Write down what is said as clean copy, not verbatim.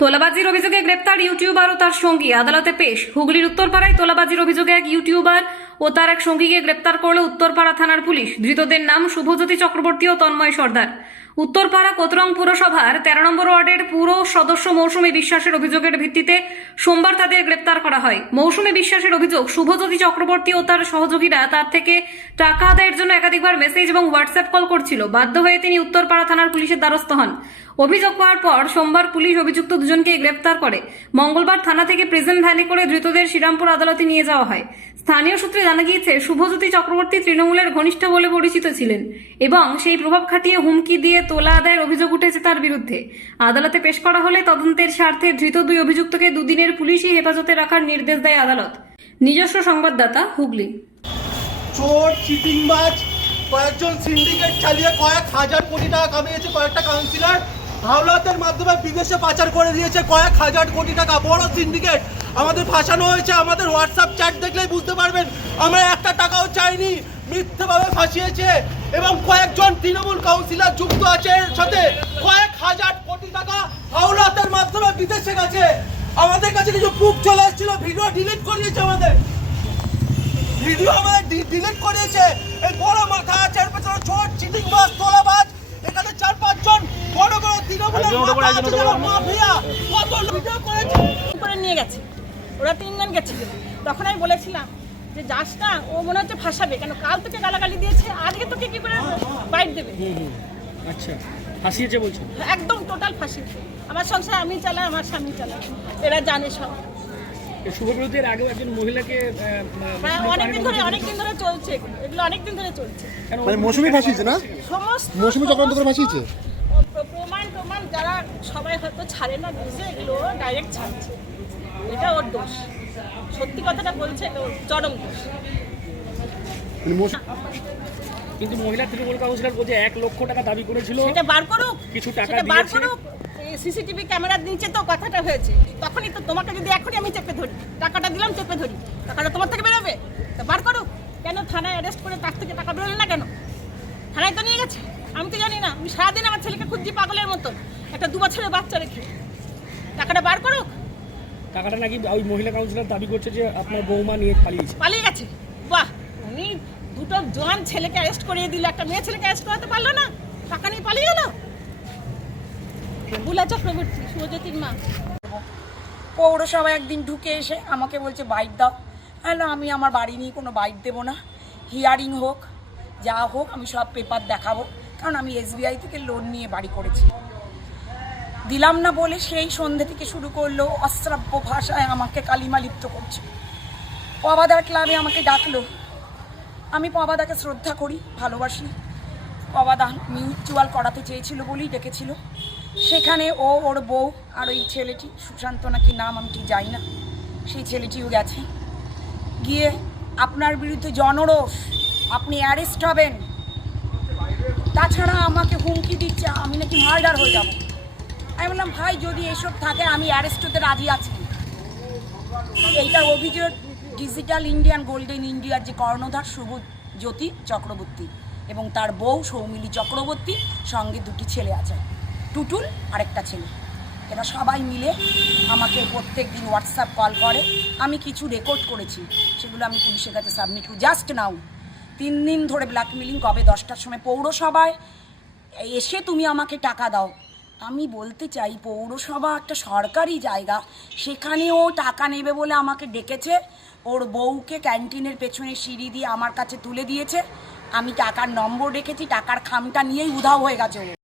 তোলাবাজির অভিযোগে গ্রেপ্তার ইউটিউবার ও তার সঙ্গী আদালতে পেশ। হুগলির উত্তরপাড়ায় তোলাবাজির অভিযোগে এক ইউটিউবার ও তার এক সঙ্গীকে গ্রেপ্তার করল উত্তরপাড়া থানার পুলিশ। ধৃতদের নাম শুভজ্যোতি চক্রবর্তী ও তন্ময় সর্দার। উত্তরপাড়া কোতরং পুরসভার 13 নম্বর ওয়ার্ডের পুর সদস্য মৌসুমী বিশ্বাসের অভিযোগের ভিত্তিতে সোমবার তাদের গ্রেপ্তার করা হয়। মৌসুমী বিশ্বাসের অভিযোগ, শুভজ্যোতি চক্রবর্তী ও তার সহযোগীরা তার থেকে টাকা আদায়ের জন্য একাধিকবার মেসেজ এবং হোয়াটসঅ্যাপ কল করছিল। বাধ্য হয়ে তিনি উত্তরপাড়া থানার পুলিশের দ্বারস্থ হন। অভিযোগ পাওয়ার পর সোমবার পুলিশ অভিযুক্ত দুজনকে গ্রেপ্তার করে। মঙ্গলবার থানা থেকে প্রিজন ভ্যানে করে ধৃতদের শ্রীরামপুর আদালতে নিয়ে যাওয়া হয়। স্থানীয় সূত্রে জানা গিয়েছে, শুভজ্যোতি চক্রবর্তী তৃণমূলের ঘনিষ্ঠ বলে পরিচিত ছিলেন এবং সেই প্রভাব খাটিয়ে হুমকি দিয়ে তোলা আদায়ের অভিযোগ উঠেছে তার বিরুদ্ধে। আদালতে পেশ করা হলে তদন্তের স্বার্থে ধৃত দুই অভিযুক্তকে দুদিনের পুলিশি হেফাজতে রাখার নির্দেশ দেয় আদালত। নিজস্ব সংবাদদাতা, হুগলি। চোর, চিটিংবাজ, কয়েকজন সিন্ডিকেট চালিয়ে কয়েক হাজার কোটি টাকা কামিয়েছে কয়েকটা কাউন্সিলর। হাওলাতের মাধ্যমে বিদেশে পাচার করে দিয়েছে কয়েক হাজার কোটি টাকা। বড় সিন্ডিকেট আমাদের ফাঁসানো হয়েছে। আমাদের হোয়াটসঅ্যাপ চ্যাট দেখলেই বুঝতে পারবেন আমরা একটা টাকাও চাইনি, মিথ্যেভাবে ফাঁসিয়েছে। এবং কয়েকজন তৃণমূল কাউন্সিলর যুক্ত আছে এর সাথে। কয়েক হাজার কোটি টাকা হাওলাতের মাধ্যমে বিদেশে গেছে। আমাদের কাছে কিছু প্রুফ চলে এসেছিল, ভিডিও ডিলিট করিয়েছে আমাদের ডিলিট করিয়েছে। এই বড় মাথা আছে এর পেছনে চোর, চিটিংবাজ, তোলাবাজ, এখানে 4-5 জন বড় বড় তৃণমূলের মাফিয়া কত ভিডিও করেছে করে নিয়ে গেছে। ওরা 3 জন গেছিল। তখন আমি বলেছিলাম যে যাস না, ও মনে হচ্ছে ফাঁসাবে, কেন কাল থেকে গালাগালি দিয়েছে, আজকে তোকে কি করে বাইট দেবে। আচ্ছা, ফাঁসিয়েছে বলছো? একদম টোটাল ফাঁসিয়েছে। আমার সংসার আমি চালাই, আমার স্বামী চালাই, এরা জানে সব। শুভব্রতের আগেও একজন মহিলাকে অনেকদিন ধরে চলছে এগুলো অনেকদিন ধরে চলছে। মানে মৌসুমী ফাঁসিয়েছে না? সমস্ত মৌসুমী চক্রান্ত করে ফাঁসিয়েছে। প্রমাণ যারা সবাই হয়তো ছাড়ে না বুঝে, এগুলো ডাইরেক্ট ছাড়ছে। এটা ওর দোষ, সত্যি কথাটা বলছে, ওর চরম দোষ। কিন্তু মহিলা তৃণমূল কাউন্সিলর বলছে 1 লক্ষ টাকা দাবি করেছিল। সেটা বার করুক, কিছু টাকা বার দিয়েছে। করুক। সিসিটিভি ক্যামেরার নিচে তো কথাটা হয়েছে। তখনই তো তোমাকে যদি এখনই আমি চেপে ধরি, টাকাটা দিলাম চেপে ধরি, টাকাটা তোমার থেকে বেরোবে? তো বার করুক। কেন থানায় অ্যারেস্ট করে তার থেকে টাকা বেরোলে না কেন? থানায় তো নিয়ে গেছে, আমি তো জানি না। আমি সারাদিন আমার ছেলেকে খুঁজছি পাগলের মতন, একটা 2 বছরের বাচ্চা রেখে। টাকাটা বার করুক। টাকাটা নাকি ওই মহিলা কাউন্সিলর দাবি করছে যে আপনার বৌমা নিয়ে পালিয়ে গেছে। বাহ, উনি দুটো জোয়ান ছেলেকে অ্যারেস্ট করিয়ে দিল, একটা মেয়ে ছেলেকে অ্যারেস্ট করাতে পারলো না, টাকা নিয়ে পালিয়ে গেল। বুলা চক্রবর্তী, শুভজ্যোতির মা। পৌরসভা একদিন ঢুকে এসে আমাকে বলছে বাইট দাও। হ্যালো, আমি আমার বাড়ি নিয়ে কোনো বাইট দেবো না। হিয়ারিং হোক, যা হোক, আমি সব পেপার দেখাবো, কারণ আমি SBI থেকে লোন নিয়ে বাড়ি করেছি। দিলাম না বলে সেই সন্ধ্যে থেকে শুরু করলো অশ্রাব্য ভাষায় আমাকে কালিমা লিপ্ত করছে। পবাদার ক্লাবে আমাকে ডাকলো। আমি পবাদাকে শ্রদ্ধা করি, ভালোবাসি। পবাদা মিউচুয়াল করাতে চেয়েছিল বলেই ডেকেছিল। সেখানে ওর বউ আর ওই ছেলেটি, সুশান্ত নাকি নাম, আমি ঠিক জানি না, সেই ছেলেটিও গেছে। গিয়ে আপনার বিরুদ্ধে জনরোষ, আপনি অ্যারেস্ট হবেন, তাছাড়া আমাকে হুমকি দিচ্ছে আমি নাকি মার্ডার হয়ে যাব। আমি বললাম, ভাই যদি এসব থাকে আমি অ্যারেস্ট হতে রাজি আছি। এইটার অভিযোগ ডিজিটাল ইন্ডিয়ান গোল্ডেন ইন্ডিয়ার যে কর্ণধার শুভজ্যোতি চক্রবর্তী এবং তার বউ সৌমিলি চক্রবর্তী, সঙ্গে 2টি ছেলে আছে, টুটুল আর একটা ছেলে। এরা সবাই মিলে আমাকে প্রত্যেক দিন হোয়াটসঅ্যাপ কল করে। আমি কিছু রেকর্ড করেছি, সেগুলো আমি পুলিশের কাছে সাবমিট করি। জাস্ট নাও 3 দিন ধরে ব্ল্যাকমেলিং। কবে 10টার সময় পৌরসভায় এসে তুমি আমাকে টাকা দাও। আমি বলতে চাই, পৌরসভা একটা সরকারি জায়গা, সেখানে ও টাকা নেবে বলে আমাকে ডেকেছে। ওর বউকে ক্যান্টিনের পেছনে সিঁড়ি দিয়ে আমার কাছে তুলে দিয়েছে। আমি টাকার নম্বর রেখেছি, টাকার খামটা নিয়েই উধাও হয়ে গেছে ও।